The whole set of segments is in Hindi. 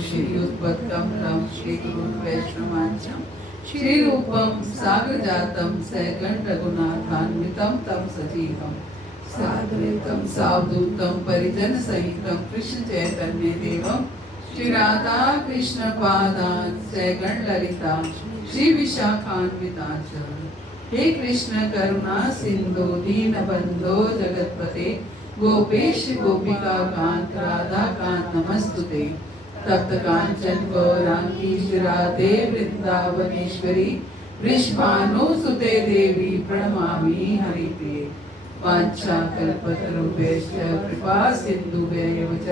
श्रीयुत्पत्कमलं श्रीगुरुं वैष्णवांशं श्रीरूपं साग्रजातं सैकं रघुनाथान्वितं तं सजीवं साद्वैतं सावधूतं परिजनसहितं कृष्ण चैतन्य देवं श्री राधा कृष्ण पादान् सैगण ललिता श्री विशाखान्वितांच। हे कृष्ण करुणा सिंधु दीनबंधो जगतपते गोपेश गोपिका कांत राधा कांत नमस्तुते। तप्त कांचन गौरांगी राधे वृंदावनेश्वरी वृषभानुसुते देवी प्रणमामि हरिप्रिये। वाञ्छाकल्पतरुभ्यश्च कृपा सिन्धुभ्यैव च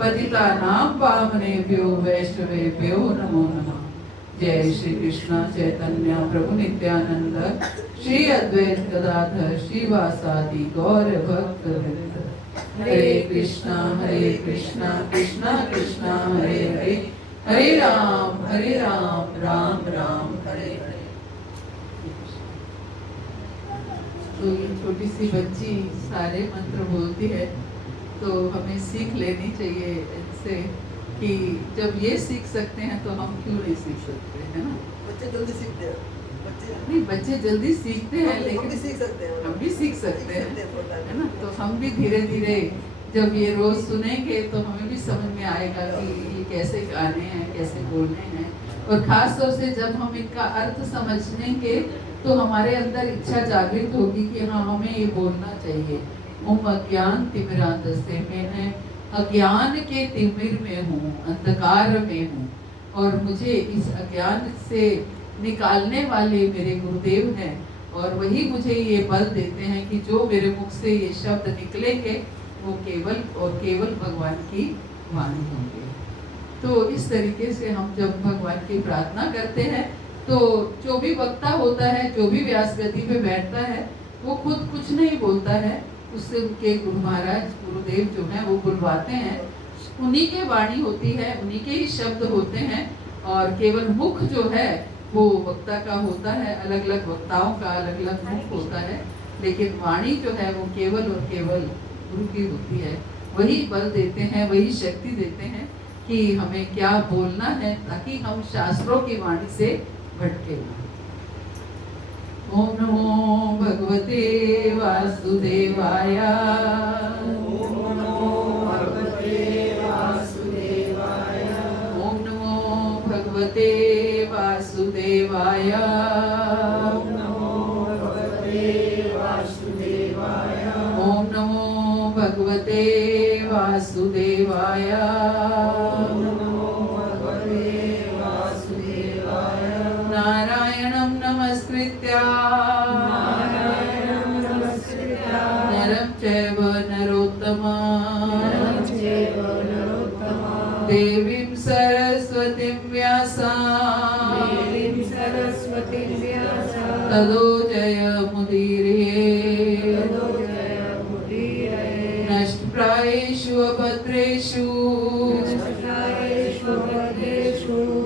पतितानां पावनेभ्यो वैष्णवेभ्यो नमो नमः। जय श्री कृष्ण चैतन्य प्रभु नित्यानंद श्री अद्वैत गदाधर श्रीवासादि गौर भक्त वृंद। हरे कृष्णा कृष्णा कृष्णा हरे हरे, हरे राम राम राम हरे हरे। तो ये छोटी सी बच्ची सारे मंत्र बोलती है, तो हमें सीख लेनी चाहिए इनसे कि जब ये सीख सकते हैं तो हम क्यों नहीं सीख सकते, है ना। बच्चे जल्दी सीखते हैं, नहीं बच्चे जल्दी सीखते हैं, लेकिन हम भी सीख सकते हैं, हम भी सीख सकते हैं, है ना। तो हम भी धीरे धीरे जब ये रोज सुनेंगे तो हमें भी समझ में आएगा कि ये कैसे गाने हैं, कैसे बोलने हैं। और खास तौर से जब हम इनका अर्थ समझेंगे तो हमारे अंदर इच्छा जागृत होगी कि हाँ हमें ये बोलना चाहिए। ओम अज्ञान तिमिरांधस्य, मैं अज्ञान के तिमिर में हूँ, अंधकार में हूँ, और मुझे इस अज्ञान से निकालने वाले मेरे गुरुदेव हैं, और वही मुझे ये बल देते हैं कि जो मेरे मुख से ये शब्द निकलेंगे वो केवल और केवल भगवान की वाणी होंगे। तो इस तरीके से हम जब भगवान की प्रार्थना करते हैं तो जो भी वक्ता होता है, जो भी व्यास गद्दी पे बैठता है, वो खुद कुछ नहीं बोलता है, उससे उनके गुरु महाराज गुरुदेव जो हैं वो बुलवाते हैं। उन्हीं के वाणी होती है, उन्हीं के ही शब्द होते हैं, और केवल मुख जो है वो वक्ता का होता है। अलग अलग वक्ताओं का अलग अलग मुख होता है, लेकिन वाणी जो है वो केवल और केवल गुरु की होती है। वही बल देते हैं, वही शक्ति देते हैं कि हमें क्या बोलना है, ताकि हम शास्त्रों की वाणी से भटके ना। ओम नमो भगवते वासुदेवाय। ओम नमो भगवते वासुदेवाय। ओम नमो भगवते वासुदेवाय। ओम नमो भगवते वासुदेवाय। ओम नमो भगवते वासुदेवाय। ओम नमो भगवते वासुदेवाय। नारायणं नमस्कृत्य नरं चैव नरोत्तमं देवीं सरस्वतीं व्यासां ततो जयमुदीरये। नष्टप्रायेषु अभद्रेषु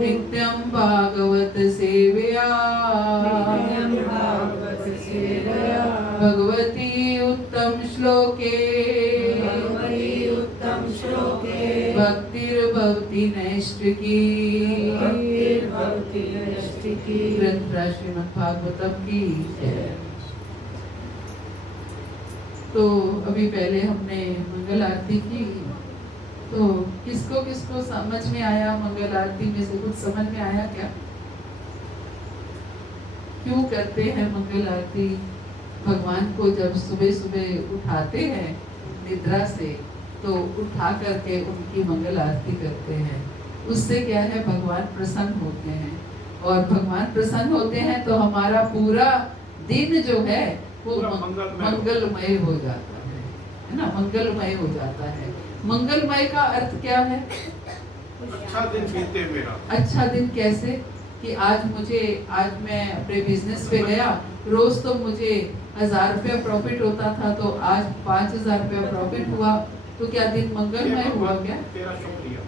नित्यं भागवत सेवया भगवती उत्तम श्लोके भक्तिर्भवति नैष्ठिकी। ग्रंथ श्रीमद् भागवतम की जय। तो अभी पहले हमने मंगल आरती की, तो किसको किसको समझ में आया? मंगल आरती में से कुछ समझ में आया क्या? क्यों करते हैं मंगल आरती? भगवान को जब सुबह सुबह उठाते हैं निद्रा से, तो उठा करके उनकी मंगल आरती करते हैं। उससे क्या है, भगवान प्रसन्न होते हैं, और भगवान प्रसन्न होते हैं तो हमारा पूरा दिन जो है वो मंगलमय हो जाता है ना। मंगलमय हो जाता है। मंगलमय का अर्थ क्या है? अच्छा दिन बीते मेरा। अच्छा दिन कैसे कि आज मैं अपने बिजनेस पे गया, रोज तो मुझे 1000 रुपया प्रॉफिट होता था, तो आज 5000 रुपया प्रॉफिट हुआ, तो क्या दिन मंगलमय हुआ क्या? तेरा शुक्रिया।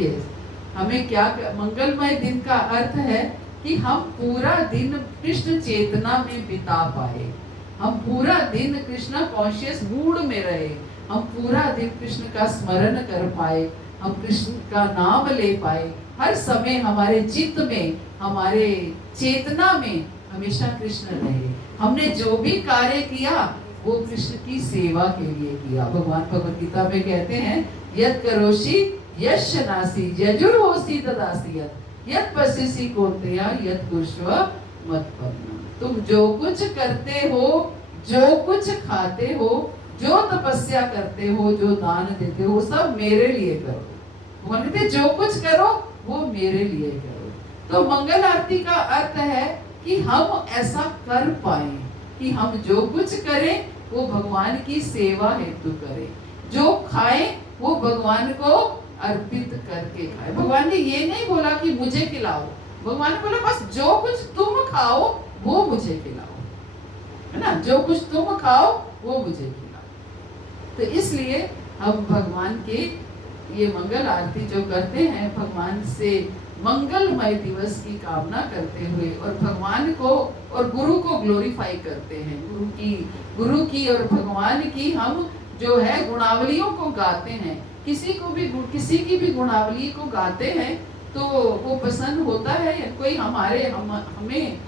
यस, हमें क्या मंगलमय दिन का अर्थ है कि हम पूरा दिन कृष्ण चेतना में बिता पाए, हम पूरा दिन कृष्ण कॉन्शियस मूड में रहे, हम पूरा दिन कृष्ण का स्मरण कर पाए, हम कृष्ण का नाम ले पाए, हर समय हमारे चित्त में, हमारे चेतना में हमेशा कृष्ण रहे। हमने जो भी कार्य किया वो कृष्ण की सेवा के लिए किया। भगवान भगवद गीता में कहते हैं, यत् करोषि यस्य नासि यजुर्होसि तदासि यत् पश्यसि कौन्तेय यत् कुर्ष्व मत्पन्नम। तुम जो कुछ करते हो, जो कुछ खाते हो, जो तपस्या करते हो, जो दान देते हो, सब मेरे लिए करो। भगवान कहते जो कुछ करो वो मेरे लिए करो। तो मंगल आरती का अर्थ है कि हम ऐसा कर पाए कि हम जो कुछ करें वो भगवान की सेवा हेतु करें, जो खाएं वो भगवान को अर्पित करके खाएं। भगवान ने ये नहीं बोला कि मुझे खिलाओ, भगवान ने बोला बस जो कुछ तुम खाओ वो मुझे खिलाओ, है ना, जो कुछ तुम खाओ वो मुझे खिलाओ। तो इसलिए हम भगवान के ये मंगल आरती जो करते हैं, भगवान से मंगलमय दिवस की कामना करते हुए और भगवान को और गुरु को ग्लोरीफाई करते हैं। गुरु की और भगवान की हम जो है गुणावलियों को गाते हैं। किसी की भी गुणावली को गाते हैं तो वो पसंद होता है। कोई हमें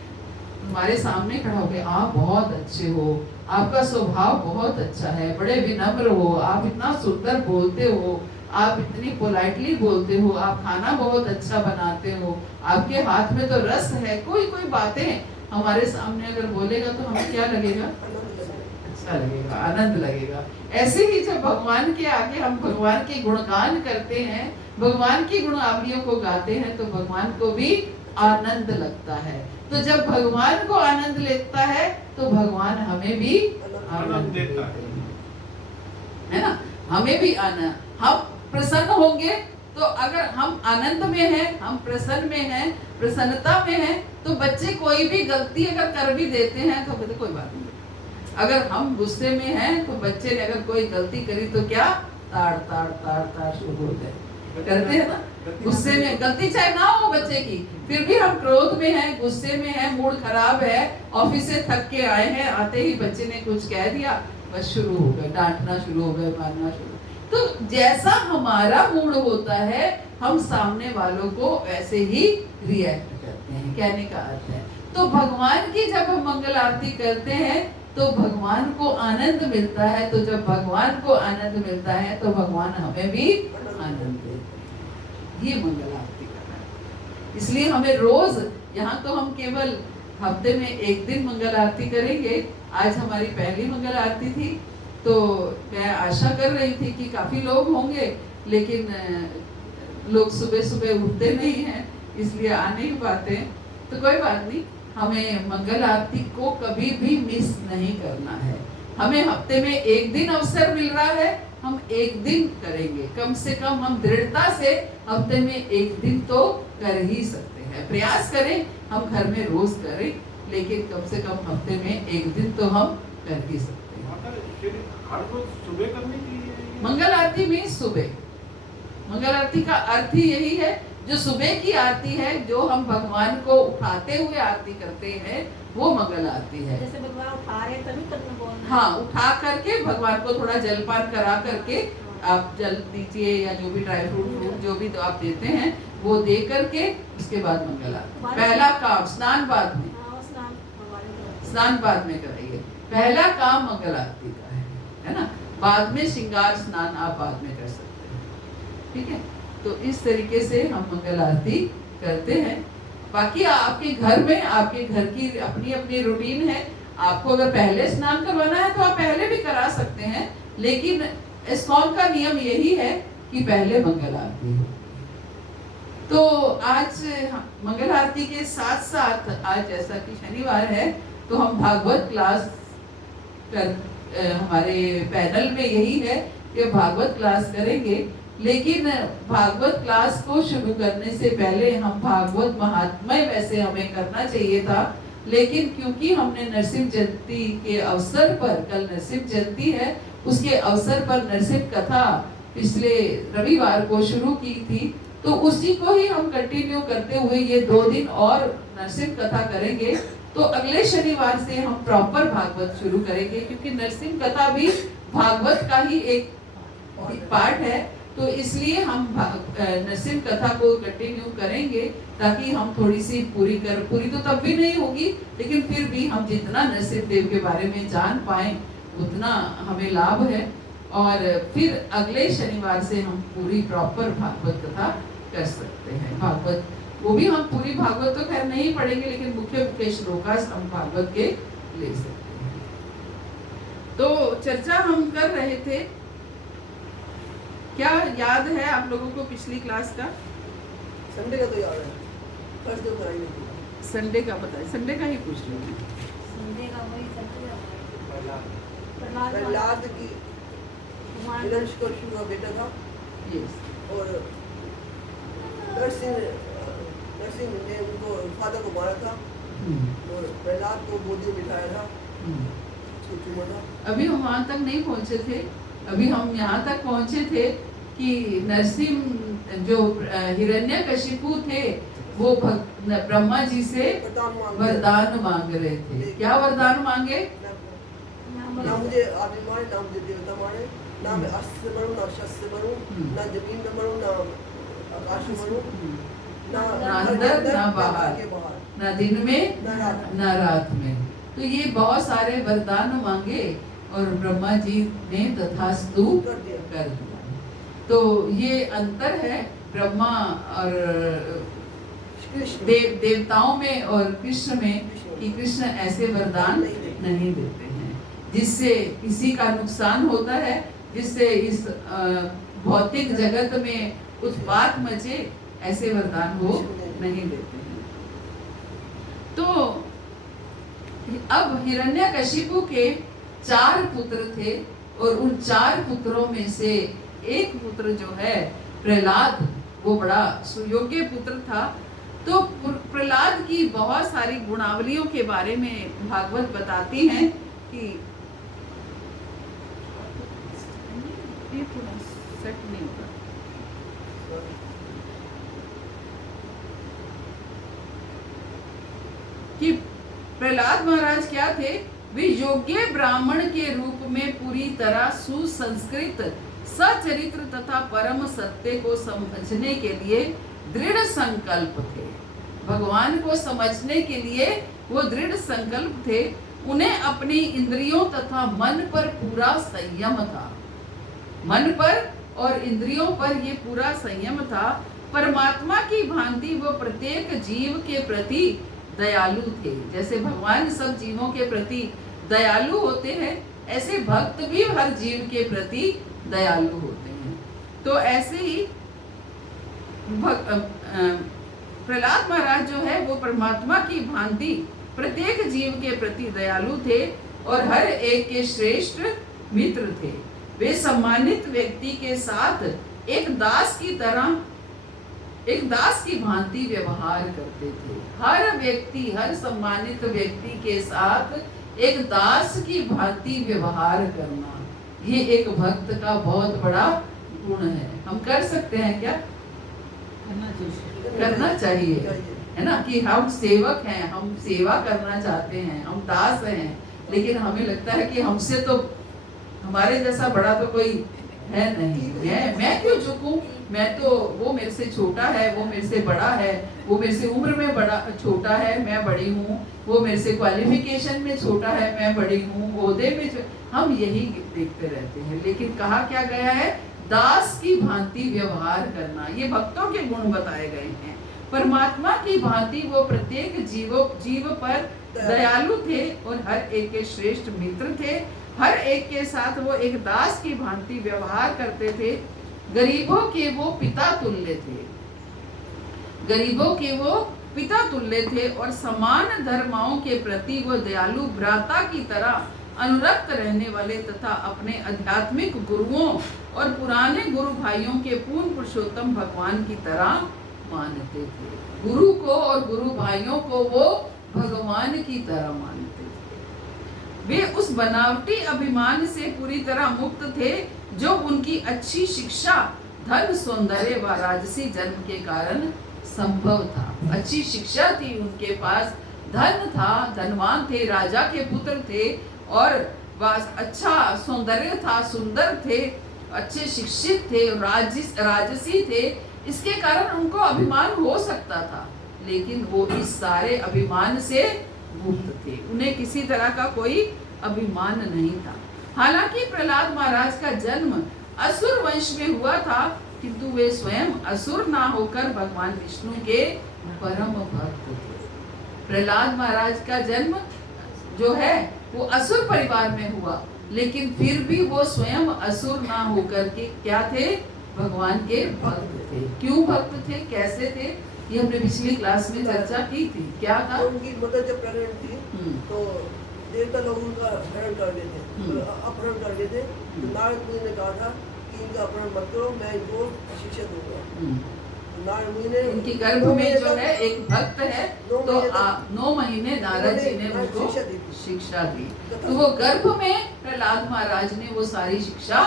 हमारे सामने खड़ा होकर आप बहुत अच्छे हो, आपका स्वभाव बहुत अच्छा है, बड़े विनम्र हो, आप इतना सुंदर बोलते हो, आप इतनी पोलाइटली बोलते हो, आप खाना बहुत अच्छा बनाते हो, आपके हाथ में तो रस है। कोई बातें हमारे सामने अगर बोलेगा तो हमें क्या लगेगा? अच्छा लगेगा, आनंद लगेगा। ऐसे ही जब भगवान के आगे हम भगवान के गुणगान करते हैं, भगवान की गुणावलियों को गाते हैं तो भगवान को भी आनंद लगता है। तो जब भगवान को आनंद लेता है तो भगवान हमें भी आनंद देता है ना, हमें भी आनंद। हम प्रसन्न होंगे तो अगर हम आनंद में हैं, हम प्रसन्न में हैं, प्रसन्नता में हैं, तो बच्चे कोई भी गलती अगर कर भी देते हैं तो कहते कोई बात नहीं। अगर हम गुस्से में हैं तो बच्चे ने अगर कोई गलती करी तो क्या ताड़ शुरू हो जाए, करते हैं ना। गुस्से में गलती चाहे ना हो बच्चे की, फिर भी हम क्रोध में हैं, गुस्से में हैं, मूड खराब है, ऑफिस से थक के आए हैं, आते ही बच्चे ने कुछ कह दिया, बस शुरू हो गए, डांटना शुरू हो गए, मारना शुरू। तो जैसा हमारा मूड होता है हम सामने वालों को वैसे ही रिएक्ट करते हैं, कहने का अर्थ है। तो भगवान की जब हम मंगल आरती करते हैं तो भगवान को आनंद मिलता है। तो जब भगवान को आनंद मिलता है तो भगवान हमें भी आनंद देते हैं। ये मंगल आरती करना है। इसलिए हमें रोज, यहाँ तो हम केवल हफ्ते में एक दिन मंगल आरती करेंगे। आज हमारी पहली मंगल आरती थी तो मैं आशा कर रही थी कि काफी लोग होंगे, लेकिन लोग सुबह सुबह उठते नहीं हैं, इसलिए आ नहीं पाते। तो कोई बात नहीं, हमें मंगल आरती को कभी भी मिस नहीं करना है। हमें हफ्ते में एक दिन अवसर मिल रहा है, हम एक दिन करेंगे। कम से कम हम दृढ़ता से हफ्ते में एक दिन तो कर ही सकते हैं। प्रयास करें, हम घर में रोज करें, लेकिन कम से कम हफ्ते में एक दिन तो हम कर ही सकते हैं। हर रोज सुबह करने की मंगल आरती में सुबह, मंगल आरती का अर्थ ही यही है। जो सुबह की आरती है, जो हम भगवान को उठाते हुए आरती करते हैं, वो मंगल आरती है। जैसे भगवान उठा रहे तभी करना बोलना। हाँ, उठा करके भगवान को थोड़ा जलपान करा करके आप जल दीजिए या जो भी ड्राई फ्रूट जो भी तो आप देते हैं वो दे करके उसके बाद मंगल आरती। पहला काम स्नान बाद में, स्नान बाद में कराइए। पहला काम मंगल आरती का है ना। बाद में श्रृंगार स्नान आप बाद में कर सकते हैं, ठीक है। तो इस तरीके से हम मंगल आरती करते हैं। बाकी आपके घर में, आपके घर की अपनी अपनी रूटीन है। आपको अगर पहले स्नान करवाना है तो आप पहले भी करा सकते हैं, लेकिन इस्कॉन का नियम यही है कि पहले मंगल आरती हो। तो आज मंगल आरती के साथ साथ आज जैसा कि शनिवार है तो हम भागवत क्लास हमारे पैनल में यही है कि भागवत क्लास करेंगे। लेकिन भागवत क्लास को शुरू करने से पहले हम भागवत महात्म्य वैसे हमें करना चाहिए था, लेकिन क्योंकि हमने नरसिंह जयंती के अवसर पर, कल नरसिंह जयंती है, उसके अवसर पर नरसिंह कथा पिछले रविवार को शुरू की थी, तो उसी को ही हम कंटिन्यू करते हुए ये 2 दिन और नरसिंह कथा करेंगे। तो अगले शनिवार से हम प्रॉपर भागवत शुरू करेंगे, क्योंकि नरसिंह कथा भी भागवत का ही एक पार्ट है। तो इसलिए हम नरसिंह कथा को कंटिन्यू करेंगे ताकि हम थोड़ी सी पूरी तो तब भी नहीं होगी, लेकिन फिर भी हम जितना नरसिंह देव के बारे में जान पाए उतना हमें लाभ है। और फिर अगले शनिवार से हम पूरी प्रॉपर भागवत कथा कर सकते हैं। भागवत वो भी हम पूरी भागवत तो खैर नहीं पढ़ेंगे, लेकिन मुख्य मुख्य श्लोकास हम भागवत के ले सकते हैं। तो चर्चा हम कर रहे थे, क्या याद है आप लोगों को पिछली क्लास का? संडे का तो याद है, फर्स्ट तो कराई नहीं थी। संडे का पता है, संडे का ही पूछ रही हूँ। संडे का वही संडे का प्रहलाद की हिरण्यकशिपु का बेटा था। यस। और नरसिंह ने उनको फादर को मारा था और प्रहलाद को गोदी में बिठाया था। छोटी मोटा अभी हम वहां तक नहीं पहुंचे थे, अभी हम यहाँ तक पहुंचे थे कि नरसिंह जो हिरण्यकशिपु थे वो ब्रह्मा जी से वरदान मांग रहे थे। क्या वरदान मांगे? ना मुझे आदमी मारे, ना मुझे देवता मारे, ना मैं अस्त्र से मरूं, ना शस्त्र से मरूं, ना जमीन में मरूं, ना आकाश में मरूं, ना अंदर ना बाहर, ना दिन में ना रात में। तो ये बहुत सारे वरदान मांगे और ब्रह्मा जी ने तथास्तु कर दिया। तो ये अंतर है ब्रह्मा और देवताओं में और कृष्ण में कि कृष्ण ऐसे वरदान नहीं देते हैं जिससे किसी का नुकसान होता है, जिससे इस भौतिक जगत में उत्पात मचे, ऐसे वरदान वो नहीं देते हैं। तो अब हिरण्यकशिपु के 4 पुत्र थे और उन 4 पुत्रों में से एक पुत्र जो है प्रहलाद, वो बड़ा सुयोग्य पुत्र था। तो प्रहलाद की बहुत सारी गुणावलियों के बारे में भागवत बताती हैं कि ये थोड़ा सेट नहीं होगा, कि प्रहलाद महाराज क्या थे? वे योग्य ब्राह्मण के रूप में पूरी तरह सुसंस्कृत, सचरित्र तथा परम सत्य को समझने के लिए दृढ़ संकल्प थे। भगवान को समझने के लिए वो दृढ़ संकल्प थे। उन्हें अपनी इंद्रियों तथा मन पर पूरा संयम था। मन पर और इंद्रियों पर ये पूरा संयम था। परमात्मा की भांति वो प्रत्येक जीव के प्रति दयालु थे। जैसे भगवान सब जीवों के प्रति दयालु होते हैं, ऐसे भक्त भी हर जीव के प्रति दयालु होते हैं। तो ऐसे ही प्रहलाद महाराज जो है वो परमात्मा की भांति प्रत्येक जीव के प्रति दयालु थे और हर एक के श्रेष्ठ मित्र थे। वे सम्मानित व्यक्ति के साथ एक दास की भांति व्यवहार करते थे। हर व्यक्ति, हर सम्मानित व्यक्ति के साथ एक दास की भांति व्यवहार करना, ये एक भक्त का बहुत बड़ा गुण है। हम कर सकते हैं क्या? करना चाहिए, है ना? कि हम सेवक हैं, हम सेवा करना चाहते हैं, हम दास हैं, लेकिन हमें लगता है कि हमसे तो हमारे जैसा बड़ा तो कोई है नहीं। मैं क्यों झुकूं? मैं तो, वो मेरे से छोटा है, वो मेरे से बड़ा है, वो मेरे से उम्र में बड़ा छोटा है, मैं बड़ी हूँ, वो मेरे से क्वालिफिकेशन में छोटा है, मैं बड़ी हूँ, ओहदे में हम यही देखते रहते हैं। लेकिन कहा क्या गया है? दास की भांति व्यवहार करना। ये भक्तों के गुण बताए गए हैं। परमात्मा की भांति वो प्रत्येक जीव पर दयालु थे और हर एक के श्रेष्ठ मित्र थे। हर एक के साथ वो एक दास की भांति व्यवहार करते थे। गरीबों के वो पिता तुल्य थे, गरीबों के वो पिता तुल्य थे और समान धर्माओं के प्रति वो दयालु भ्राता की तरह अनुरक्त रहने वाले तथा अपने आध्यात्मिक गुरुओं और पुराने गुरु भाइयों के पूर्ण पुरुषोत्तम भगवान की तरह मानते थे। गुरु को और गुरु भाइयों को वो भगवान की तरह मानते थे। वे उस बनावटी अभिमान से पूरी तरह मुक्त थे जो उनकी अच्छी शिक्षा, धन, सौंदर्य व राजसी जन्म के कारण संभव था। अच्छी शिक्षा थी उनके पास, धन था, धनवान थे, राजा के पुत्र थे और अच्छा सौंदर्य था, सुंदर थे अच्छे शिक्षित थे, राजसी थे, इसके कारण उनको अभिमान हो सकता था, लेकिन वो इस सारे अभिमान से मुक्त थे। उन्हें किसी तरह का कोई अभिमान नहीं था। हालांकि प्रहलाद महाराज का जन्म असुर वंश में हुआ था, किंतु वे स्वयं असुर ना होकर भगवान विष्णु के परम भक्त थे। प्रहलाद महाराज का जन्म जो है वो असुर परिवार में हुआ, लेकिन फिर भी वो स्वयं असुर ना होकर के क्या थे? भगवान के भक्त थे। क्यों भक्त थे, कैसे थे, ये हमने पिछली क्लास में चर्चा की थी। क्या था? उनकी मदर जब प्रेग्नेंट थी तो देवता लोग उनका अपहरण कर लेते थे। तो नारद मुनि ने कहा था कि इनका अपहरण मत करो, मैं इनको शिक्षा दूंगा। नारद मुनि ने उनकी गर्भ में जो है एक भक्त है, तो 9 महीने नारद जी ने उनको शिक्षा दी। तो वो गर्भ में प्रहलाद महाराज ने वो सारी शिक्षा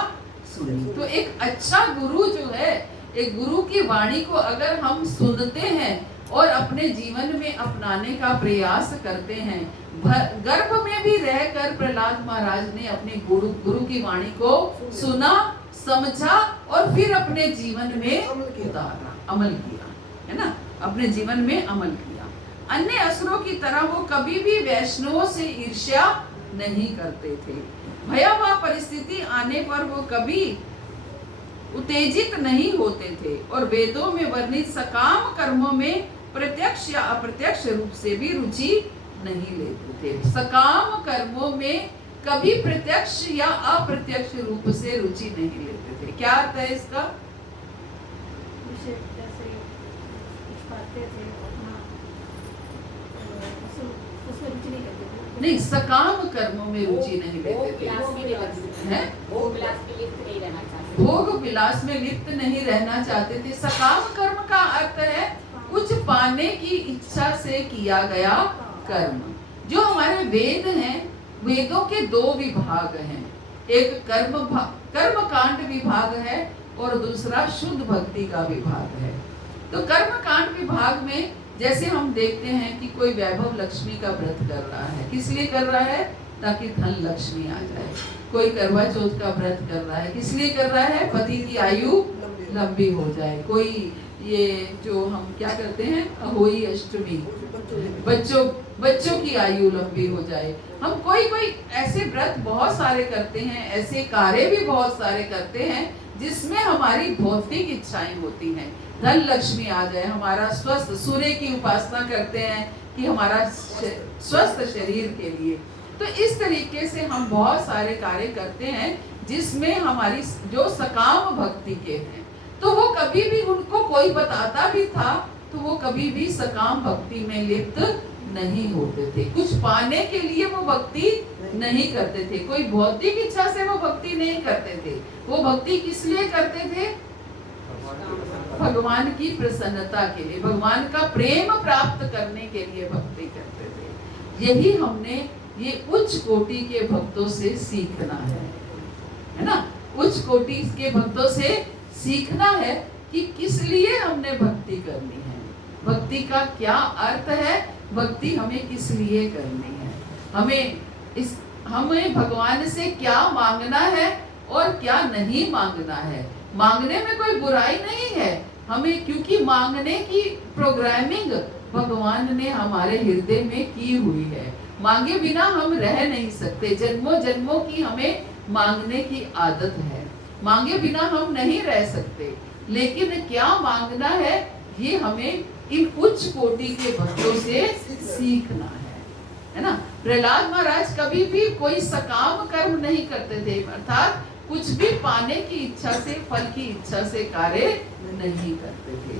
सुनी। तो एक अच्छा गुरु जो है, एक गुरु की वाणी को अगर हम सुनते हैं और अपने जीवन में अपनाने का प्रयास करते हैं, गर्भ में भी रहकर प्रहलाद महाराज ने अपने गुरु की वाणी को सुना, समझा और फिर अपने जीवन में उतारा, अमल किया, है ना, अपने जीवन में अमल किया। अन्य असुरों की तरह वो कभी भी वैष्णवों से ईर्ष्या नहीं करते थे। भयावह परिस्थिति आने पर वो कभी उत्तेजित नहीं होते थे और वेदों में वर्णित सकाम कर्मों में प्रत्यक्ष या अप्रत्यक्ष रूप से भी रुचि नहीं लेते थे। सकाम कर्मों में कभी प्रत्यक्ष या अप्रत्यक्ष रूप से रुचि नहीं लेते थे। क्या अर्थ है इसका? जैसे कुछ पाते थे उसमें रुचि नहीं करते थे। नहीं, सकाम कर्मों में रुचि नहीं लेते थे। भोग विलास में लिप्त नहीं रहना चाहते थे। सकाम कर्म का अर्थ है कुछ पाने की इच्छा से किया गया कर्म। जो हमारे वेद हैं, वेदों के 2 विभाग हैं, एक कर्म कांड विभाग है और दूसरा शुद्ध भक्ति का विभाग है। तो कर्म कांड विभाग में जैसे हम देखते हैं कि कोई वैभव लक्ष्मी का व्रत कर रहा है, किस लिए कर रहा है? ताकि धन लक्ष्मी आ जाए। कोई करवा चौथ का व्रत कर रहा है, किस लिए कर रहा है? पति की आयु लंबी हो जाए। कोई ये जो हम क्या करते हैं, अहोई अष्टमी, बच्चों की आयु लंबी हो जाए। हम कोई ऐसे व्रत बहुत सारे करते हैं, ऐसे कार्य भी बहुत सारे करते हैं जिसमें हमारी भौतिक इच्छाएं होती हैं। धन लक्ष्मी आ जाए, हमारा स्वस्थ, सूर्य की उपासना करते हैं कि हमारा स्वस्थ शरीर के लिए। तो इस तरीके से हम बहुत सारे कार्य करते हैं जिसमें हमारी जो सकाम भक्ति के हैं। तो वो कभी भी, उनको कोई बताता भी था तो वो कभी भी सकाम भक्ति में लिप्त नहीं होते थे। कुछ पाने के लिए वो भक्ति नहीं करते थे, कोई भौतिक इच्छा से वो भक्ति नहीं करते थे। वो भक्ति किस लिए करते थे? भगवान की प्रसन्नता के लिए, भगवान का प्रेम प्राप्त करने के लिए भक्ति करते थे। यही हमने ये उच्च कोटि के भक्तों से सीखना है ना? उच्च कोटि के भक्तों से सीखना है कि किस लिए हमने भक्ति करनी है, भक्ति का क्या अर्थ है, भक्ति हमें किस लिए करनी है, हमें भगवान से क्या मांगना है और क्या नहीं मांगना है। मांगने में कोई बुराई नहीं है हमें, क्योंकि मांगने की प्रोग्रामिंग भगवान ने हमारे हृदय में की हुई है। मांगे बिना हम रह नहीं सकते। जन्मों जन्मों की हमें मांगने की आदत है, मांगे बिना हम नहीं रह सकते। लेकिन क्या मांगना है, ये हमें इन उच्च कोटि के भक्तों से सीखना है ना? प्रहलाद महाराज कभी भी कोई सकाम कर्म नहीं करते थे, अर्थात कुछ भी पाने की इच्छा से, फल की इच्छा से कार्य नहीं करते थे।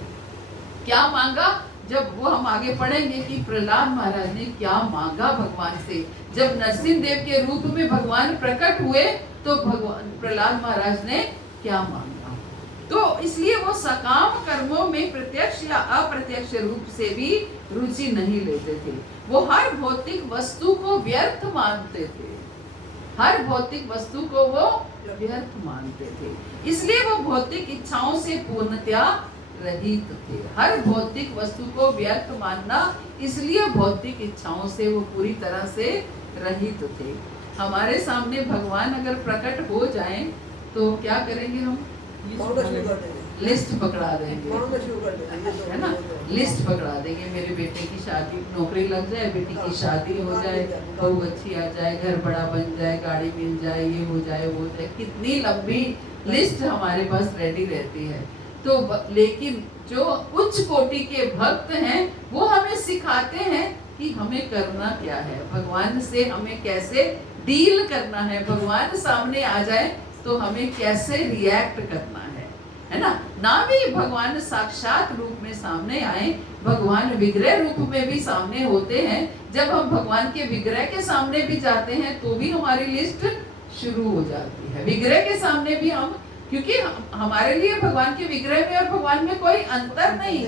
क्या मांगा? जब वो हम आगे पढ़ेंगे कि प्रहलाद महाराज ने क्या मांगा भगवान से। जब नरसिंह देव के रूप में भगवान प्रकट हुए तो भगवान प्रहलाद महाराज ने क्या मांगा। तो इसलिए वो सकाम कर्मों में प्रत्यक्ष या अप्रत्यक्ष रूप से भी रुचि नहीं लेते थे। वो हर भौतिक वस्तु को व्यर्थ मानते थे, हर भौतिक वस्तु को वो व्यर्थ मानते थे। इसलिए वो भौतिक इच्छाओं से पूर्णतया रहित थे। हर भौतिक वस्तु को व्यर्थ मानना, इसलिए भौतिक इच्छाओं से वो पूरी तरह से रहित थे। हमारे सामने भगवान अगर प्रकट हो जाएं तो क्या करेंगे हम? मांगना शुरू कर देंगे, लिस्ट पकड़ा देंगे, मांगना शुरू कर देंगे, ये तो है ना? लिस्ट पकड़ा देंगे, मेरे बेटे की शादी, नौकरी लग जाए, बेटी की शादी हो जाए, बहू अच्छी आ जाए, घर बड़ा बन जाए, गाड़ी मिल जाए, ये हो जाए, वो हो जाए, कितनी लंबी लिस्ट हमारे पास रेडी रहती है। तो लेकिन जो उच्च कोटि के भक्त हैं वो हमें सिखाते हैं कि हमें करना क्या है, भगवान से हमें कैसे डील करना है, भगवान सामने आ जाए तो हमें कैसे रिएक्ट करना है ना? ना भी भगवान साक्षात रूप में सामने आए, भगवान विग्रह रूप में भी सामने होते हैं। जब हम भगवान के विग्रह के सामने भी जाते हैं तो भी हमारी लिस्ट शुरू हो जाती है। विग्रह के सामने भी हम, क्योंकि हमारे लिए भगवान के विग्रह में और भगवान में कोई अंतर नहीं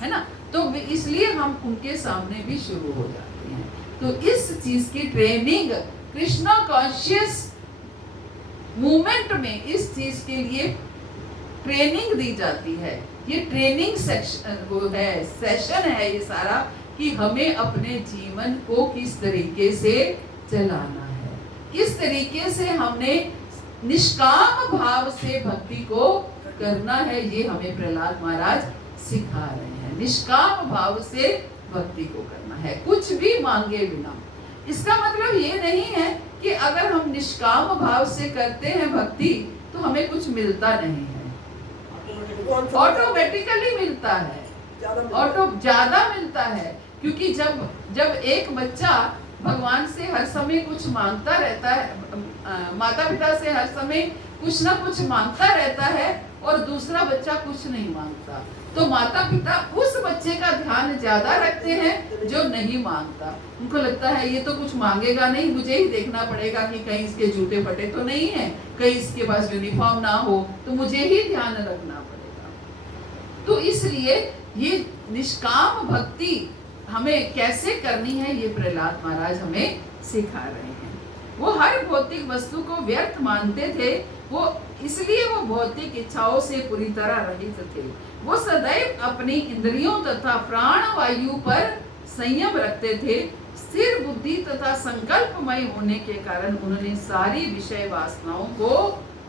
है ना? तो इसलिए हम उनके सामने भी शुरू हो जाते हैं। तो इस चीज की ट्रेनिंग कृष्णा कॉन्शियस मूवमेंट में इस चीज के लिए ट्रेनिंग दी जाती है। ये ट्रेनिंग सेक्शन वो है, सेशन है ये सारा, कि हमें अपने जीवन को किस तरीके से चलाना है, किस तरीके से हमने निष्काम भाव से भक्ति को करना है। ये हमें प्रहलाद महाराज सिखा रहे हैं, निष्काम भाव से भक्ति को करना है, कुछ भी मांगे बिना। इसका मतलब ये नहीं है कि अगर हम निष्काम भाव से करते हैं भक्ति तो हमें कुछ मिलता नहीं है, ऑटोमेटिकली मिलता है, ज्यादा मिलता है। क्योंकि जब एक बच्चा भगवान से हर समय कुछ मांगता रहता है, माता पिता से हर समय कुछ ना कुछ मांगता रहता है और दूसरा बच्चा कुछ नहीं मांगता, तो माता पिता उस बच्चे का ध्यान ज्यादा रखते हैं जो नहीं मांगता। उनको लगता है ये तो कुछ मांगेगा नहीं, मुझे ही देखना पड़ेगा कि कहीं इसके जूते फटे तो नहीं है, कहीं इसके पास यूनिफॉर्म ना हो, तो मुझे ही ध्यान रखना पड़ेगा। तो इसलिए ये निष्काम भक्ति हमें कैसे करनी है ये प्रहलाद महाराज हमें सिखा रहे हैं। वो हर भौतिक वस्तु को व्यर्थ मानते थे, वो इसलिए वो भौतिक इच्छाओं से पूरी तरह रहित थे। वो सदैव अपनी इंद्रियों तथा प्राण वायु पर संयम रखते थे। स्थिर बुद्धि तथा संकल्पमय होने के कारण उन्होंने सारी विषय वासनाओं को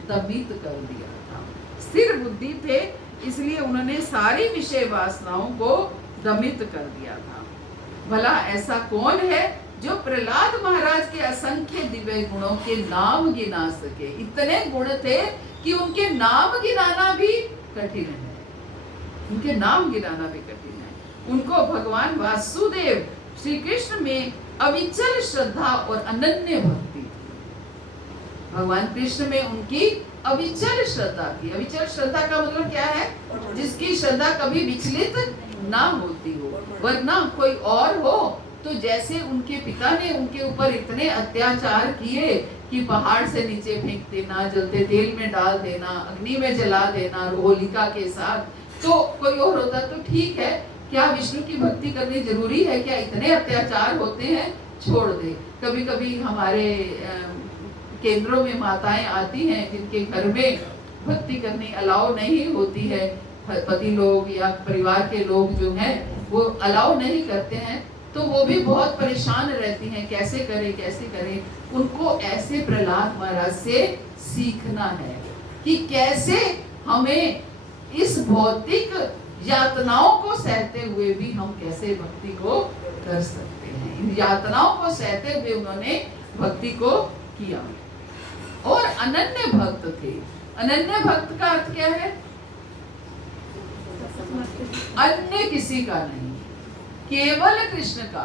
दमित कर दिया था। स्थिर बुद्धि थे इसलिए उन्होंने सारी विषय वासनाओं को दमित कर दिया था। भला ऐसा कौन है जो प्रहलाद महाराज के असंख्य दिव्य गुणों के नाम गिना सके? इतने गुण थे कि उनके नाम गिनाना भी कठिन है, उनके नाम गिनाना भी कठिन है। उनको भगवान वासुदेव श्री कृष्ण में अविचल श्रद्धा और अनन्य भक्ति थी। भगवान कृष्ण में उनकी अविचल श्रद्धा थी। अविचल श्रद्धा का मतलब क्या है? जिसकी श्रद्धा कभी विचलित ना होती हो, वरना कोई और हो तो जैसे उनके पिता ने उनके ऊपर इतने अत्याचार किए कि पहाड़ से नीचे फेंक देना, जलते तेल में डाल देना, अग्नि में जला देना होलिका के साथ, तो कोई और होता तो ठीक है, क्या विष्णु की भक्ति करनी जरूरी है क्या? इतने अत्याचार होते हैं, छोड़ दे। कभी कभी हमारे केंद्रों में माताएं आती हैं जिनके घर में भक्ति करनी अलाउ नहीं होती है, पति लोग या परिवार के लोग जो हैं वो अलाउ नहीं करते हैं, तो वो भी बहुत परेशान रहती हैं, कैसे करें। उनको ऐसे प्रहलाद महाराज से सीखना है कि कैसे हमें इस भौतिक यातनाओं को सहते हुए भी हम कैसे भक्ति को कर सकते हैं। इन यातनाओं को सहते हुए उन्होंने भक्ति को किया और अनन्य भक्त थे। अनन्य भक्त का अर्थ क्या है? अन्य किसी का नहीं, केवल कृष्ण का।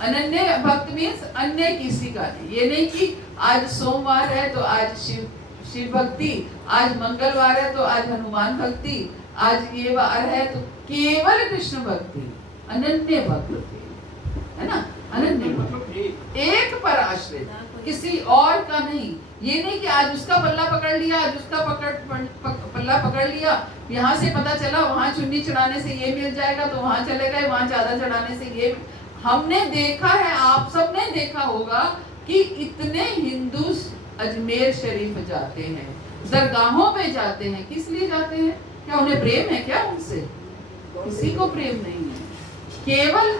अनन्य भक्त मीन्स अन्य किसी का नहीं। ये नहीं कि आज सोमवार है तो आज शिव भक्ति, आज मंगलवार है तो आज हनुमान भक्ति, आज ये वार है तो केवल कृष्ण भक्ति। अनन्य भक्त थे, है ना? अनन्य भक्त, एक पर आश्रित, किसी और का नहीं। ये नहीं कि आज उसका पल्ला पकड़ लिया, आज उसका पल्ला पकड़ लिया, यहाँ से पता चला वहाँ चुन्नी चढ़ाने से ये मिल जाएगा तो वहाँ चले गए, वहाँ चादर चढ़ाने से ये। हमने देखा है, आप सबने देखा होगा कि इतने हिंदू अजमेर शरीफ जाते हैं, दरगाहों पे जाते हैं। किस लिए जाते हैं? क्या उन्हें प्रेम है क्या उनसे? किसी को प्रेम नहीं है, केवल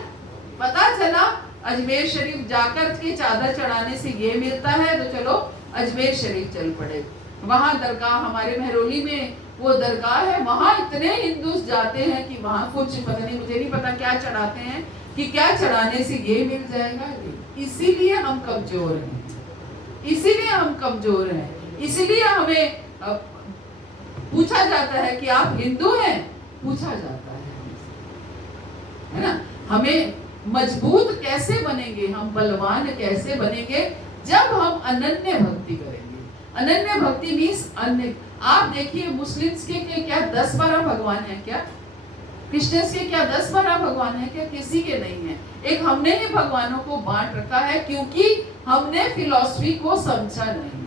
पता चला अजमेर शरीफ जाकर के चादर चढ़ाने से ये मिलता है तो चलो अजमेर शरीफ चल पड़े। वहाँ दरगाह, हमारे महरौली में वो दरगाह है, वहाँ इतने हिंदू जाते हैं कि वहाँ कुछ पता नहीं, मुझे नहीं पता क्या चढ़ाते हैं, कि क्या चढ़ाने से ये मिल जाएगा। इसीलिए हम कमजोर हैं, इसीलिए हम कमजोर हैं, इसीलिए हमें पूछा जाता है कि आप हिंदू हैं, पूछा जाता है ना। हमें मजबूत कैसे बनेंगे, हम बलवान कैसे बनेंगे, जब हम अनन्य भक्ति करेंगे। अनन्य भक्ति मीन्स अन्य। आप देखिए मुस्लिम्स के क्या 10-12 भगवान हैं क्या? क्रिश्चियंस के क्या 10-12 भगवान हैं क्या? किसी के नहीं है। एक हमने ही भगवानों को बांट रखा है, क्योंकि हमने फिलॉसफी को समझा नहीं है।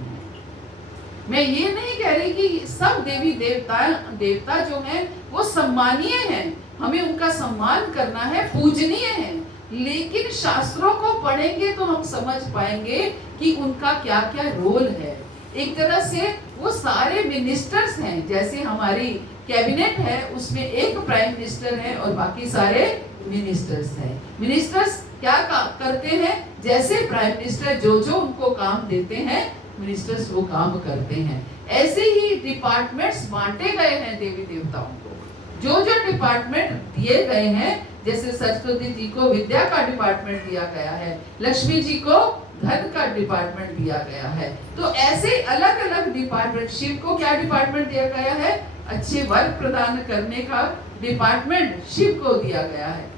मैं ये नहीं कह रही कि सब देवी देवता जो हैं वो सम्मानीय हैं, हमें उनका सम्मान करना है, पूजनीय है, लेकिन शास्त्रों को पढ़ेंगे तो हम समझ पाएंगे कि उनका क्या क्या रोल है। एक तरह से वो सारे मिनिस्टर्स हैं, जैसे हमारी कैबिनेट है उसमें एक प्राइम मिनिस्टर है और बाकी सारे मिनिस्टर्स हैं। मिनिस्टर्स क्या करते हैं, जैसे प्राइम मिनिस्टर जो जो उनको काम देते हैं मिनिस्टर्स वो काम करते हैं। ऐसे ही डिपार्टमेंट्स बांटे गए हैं देवी देवताओं को, जो जो डिपार्टमेंट दिए गए हैं, जैसे सरस्वती जी को विद्या का डिपार्टमेंट दिया गया है, लक्ष्मी जी को धन का डिपार्टमेंट दिया गया है, तो ऐसे अलग अलग डिपार्टमेंट। शिव को क्या डिपार्टमेंट दिया गया है, अच्छे वर प्रदान करने का डिपार्टमेंट शिव को दिया गया है।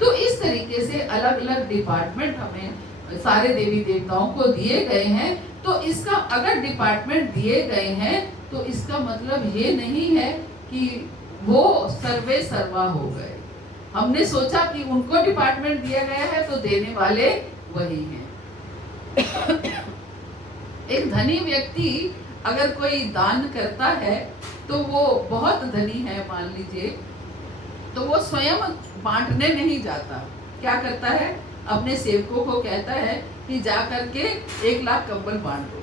तो इस तरीके से अलग अलग डिपार्टमेंट हमें सारे देवी देवताओं को दिए गए हैं। तो इसका अगर डिपार्टमेंट दिए गए हैं तो इसका मतलब ये नहीं है कि वो सर्वे सर्वा हो गए। हमने सोचा कि उनको डिपार्टमेंट दिया गया है तो देने वाले वही हैं। एक धनी व्यक्ति अगर कोई दान करता है तो वो बहुत धनी है मान लीजिए, तो वो स्वयं बांटने नहीं जाता। क्या करता है, अपने सेवकों को कहता है कि जा करके 1 लाख कंबल बांट दो।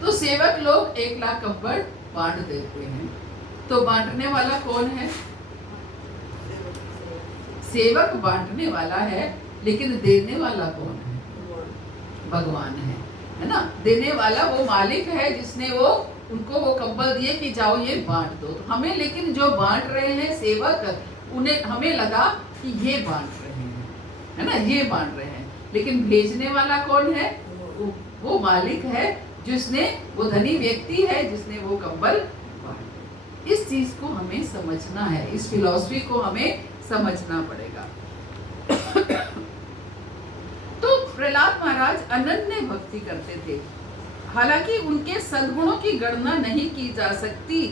तो सेवक लोग 1 लाख कंबल बांट देते हैं। तो बांटने वाला कौन है? सेवक बांटने वाला है, लेकिन देने वाला कौन है? भगवान है ना। देने वाला वो मालिक है जिसने वो उनको वो कंबल दिए कि जाओ ये बांट दो। तो हमें, लेकिन जो बांट रहे हैं सेवक, उन्हें हमें लगा कि ये बांट रहे हैं, है ना, ये बांट रहे हैं, लेकिन भेजने वाला कौन है? वो मालिक है, जिसने, वो धनी व्यक्ति है जिसने वो कंबल बांटे। इस चीज को हमें समझना है, इस फिलॉसफी को हमें समझना पड़ेगा। तो प्रहलाद महाराज अनन्य भक्ति करते थे। हालांकि उनके सद्गुणों की गणना नहीं की जा सकती,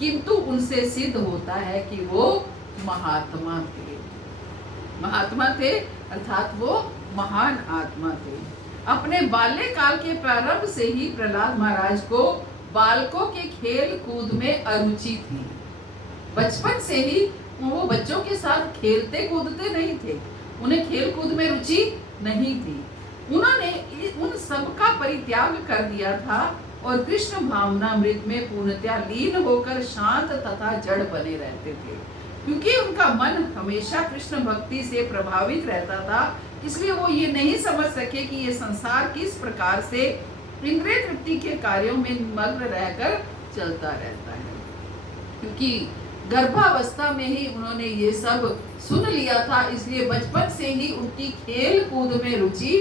किंतु उनसे सिद्ध होता है कि वो महात्मा थे। महात्मा थे अर्थात वो महान आत्मा थे। अपने बाल्यकाल के प्रारंभ से ही प्रहलाद महाराज को बालकों के खेल कूद में अरुचि थी। बचपन से ही वो बच्चों के साथ खेलते कूदते नहीं थे, उन्हें खेल कूद में रुचि नहीं थी। उन्होंने उन सब का परित्याग कर दिया था और कृष्ण भावनामृत में पूर्णतया लीन होकर शांत तथा जड़ बने रहते थे। क्योंकि उनका मन हमेशा कृष्ण भक्ति से प्रभावित रहता था, इसलिए वो ये नहीं समझ सके कि ये संसार किस प्रकार से इंद्रिय तृप्ति के कार्यों में मग्न रहकर चलता रहता है। क्योंकि गर्भावस्था में ही उन्होंने ये सब सुन लिया था, इसलिए बचपन से ही उनकी खेल कूद में रुचि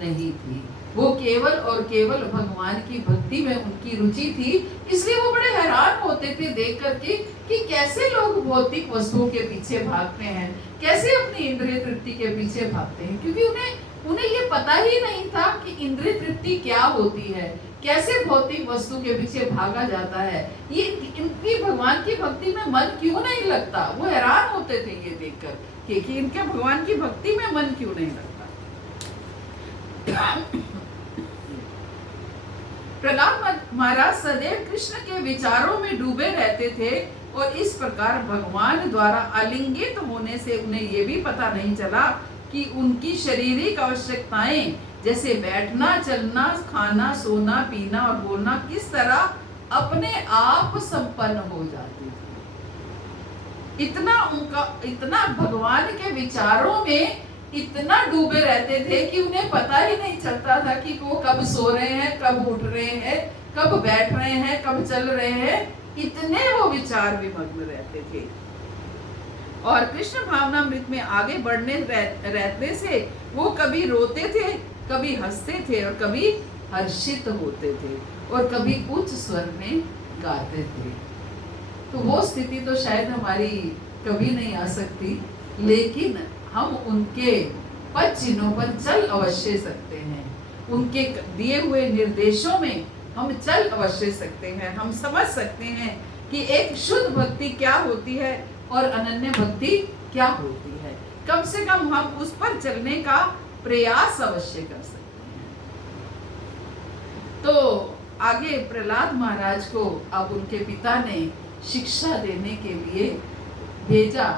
नहीं थी। वो केवल और केवल भगवान की भक्ति में उनकी रुचि थी। इसलिए वो बड़े हैरान होते थे देख करके कि कैसे लोग भौतिक वस्तुओं के पीछे भागते हैं, कैसे अपनी इंद्रिय तृप्ति के पीछे भागते हैं, क्योंकि उन्हें ये पता ही नहीं था कि इंद्रिय तृप्ति क्या होती है, कैसे भौतिक वस्तु के पीछे भागा जाता है। ये इनकी भगवान की भक्ति में मन क्यों नहीं लगता, वो हैरान होते थे ये देखकर कि इनके भगवान की भक्ति में मन क्यों नहीं लगता। प्रहलाद महाराज सदैव कृष्ण के विचारों में डूबे रहते थे और इस प्रकार भगवान द्वारा आलिंगित होने से उन्हें ये भी पता नहीं चला कि उनकी शारीरिक आवश्यकताएं जैसे बैठना, चलना, खाना, सोना, पीना और बोलना किस तरह अपने आप संपन्न हो जाती थी। इतना भगवान के विचारों में इतना डूबे रहते थे कि उन्हें पता ही नहीं चलता था कि वो कब सो रहे हैं, कब उठ रहे हैं, कब बैठ रहे हैं, कब चल रहे हैं। इतने वो विचार विमग्न रहते थे। और कृष्ण भावनामृत में आगे बढ़ने रहने से वो कभी रोते थे, कभी हंसते थे और कभी हर्षित होते थे और कभी उच्च स्वर में गाते थे। तो वो स्थिति तो शायद हमारी कभी नहीं आ सकती, लेकिन हम उनके पद चिन्हों पर चल अवश्य सकते हैं। उनके दिए हुए निर्देशों में हम चल अवश्य सकते हैं। हम समझ सकते हैं कि एक शुद्ध भक्ति क्या होती है और अनन्य भक्ति क्या होती है। कम से कम हम उस पर चलने का प्रयास अवश्य कर सकते हैं। तो आगे प्रहलाद महाराज को अब उनके पिता ने शिक्षा देने के लिए भेजा।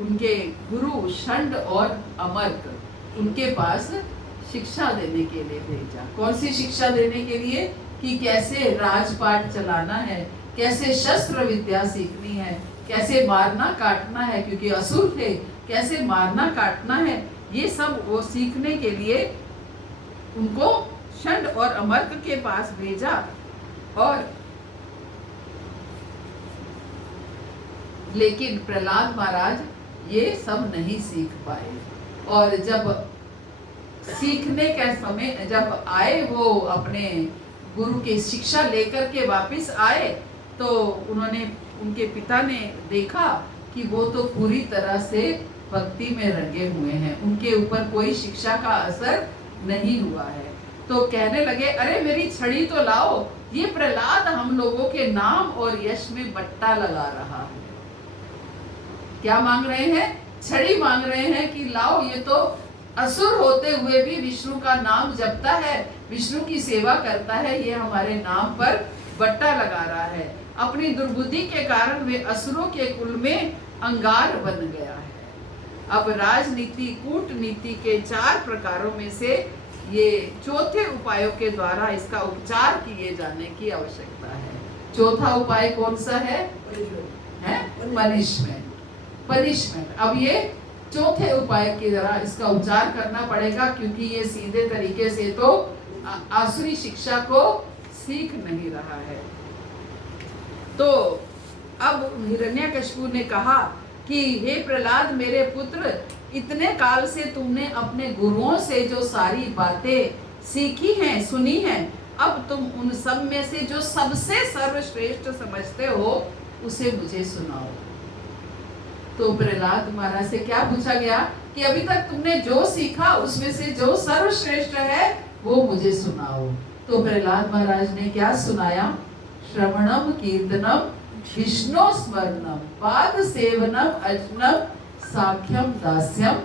उनके गुरु षंड और अमर्क उनके पास शिक्षा देने के लिए भेजा। कौन सी शिक्षा देने के लिए? कि कैसे राजपाट चलाना है, कैसे शस्त्र विद्या सीखनी है, कैसे मारना काटना है, क्योंकि असुर थे, कैसे मारना काटना है, ये सब वो सीखने के लिए उनको षंड और अमर्क के पास भेजा। और लेकिन प्रहलाद महाराज ये सब नहीं सीख पाए। और जब सीखने के समय जब आए, वो अपने गुरु की शिक्षा लेकर के वापस आए, तो उनके पिता ने देखा कि वो तो पूरी तरह से भक्ति में रंगे हुए हैं, उनके ऊपर कोई शिक्षा का असर नहीं हुआ है। तो कहने लगे, अरे मेरी छड़ी तो लाओ, ये प्रहलाद हम लोगों के नाम और यश में बट्टा लगा रहा है। क्या मांग रहे हैं? छड़ी मांग रहे हैं कि लाओ, ये तो असुर होते हुए भी विष्णु का नाम जपता है, विष्णु की सेवा करता है, ये हमारे नाम पर बट्टा लगा रहा है। अपनी दुर्बुद्धि के कारण वे असुरों के कुल में अंगार बन गया है। अब राजनीति कूटनीति के 4 प्रकारों में से ये चौथे उपायों के द्वारा इसका उपचार किए जाने की आवश्यकता है। चौथा उपाय कौन सा है? पनिशमेंट। अब ये चौथे उपाय की तरह इसका उपचार करना पड़ेगा, क्योंकि ये सीधे तरीके से तो आसुरी शिक्षा को सीख नहीं रहा है। तो अब हिरण्यकशिपु ने कहा कि हे प्रहलाद मेरे पुत्र, इतने काल से तुमने अपने गुरुओं से जो सारी बातें सीखी हैं, सुनी हैं, अब तुम उन सब में से जो सबसे सर्वश्रेष्ठ समझते हो उसे मुझे सुनाओ। तो प्रहलाद महाराज से क्या पूछा गया कि अभी तक तुमने जो सीखा उसमें से जो सर्वश्रेष्ठ है वो मुझे सुनाओ। तो प्रहलाद महाराज ने क्या सुनाया? श्रवणम कीर्तनम विष्णु स्मरणम पाद सेवनम अजनम साख्यम दास्यम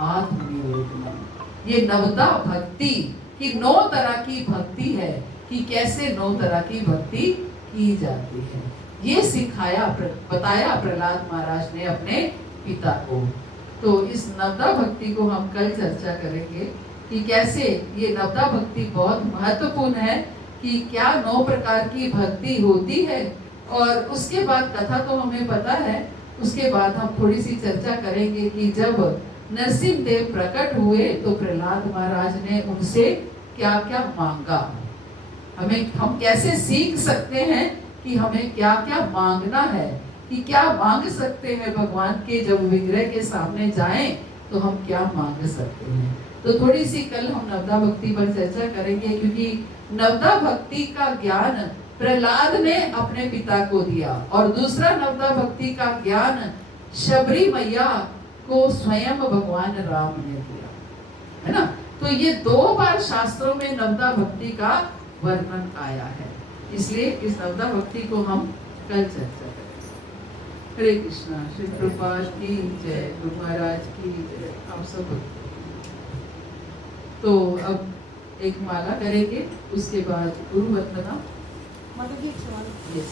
आत्मनिवेदनम। ये नवदा भक्ति की 9 तरह की भक्ति है कि कैसे 9 तरह की भक्ति की जाती है। ये सिखाया, बताया प्रहलाद महाराज ने अपने पिता को। तो इस नवदा भक्ति को हम कल चर्चा करेंगे कि कैसे ये नवदा भक्ति बहुत महत्वपूर्ण है, कि क्या 9 प्रकार की भक्ति होती है। और उसके बाद कथा तो हमें पता है, उसके बाद हम थोड़ी सी चर्चा करेंगे कि जब नरसिंह देव प्रकट हुए तो प्रहलाद महाराज ने उनसे क्या क्या मांगा। हम कैसे सीख सकते हैं कि हमें क्या क्या मांगना है, कि क्या मांग सकते हैं भगवान के, जब विग्रह के सामने जाएं तो हम क्या मांग सकते हैं। तो थोड़ी सी कल हम नवदा भक्ति पर चर्चा करेंगे, क्योंकि नवदा भक्ति का ज्ञान प्रहलाद ने अपने पिता को दिया और दूसरा नवदा भक्ति का ज्ञान शबरी मैया को स्वयं भगवान राम ने दिया, है ना। तो ये 2 बार शास्त्रों में नवदा भक्ति का वर्णन आया है, इसलिए इस नवदा भक्ति को हम कल चर्चा करेंगे। हरे कृष्णा। श्री प्रभुपाद की जय, गुरु महाराज की जय। हम सब तो अब एक माला करेंगे, उसके बाद गुरु वंदना। माता जी एक सवाल। यस।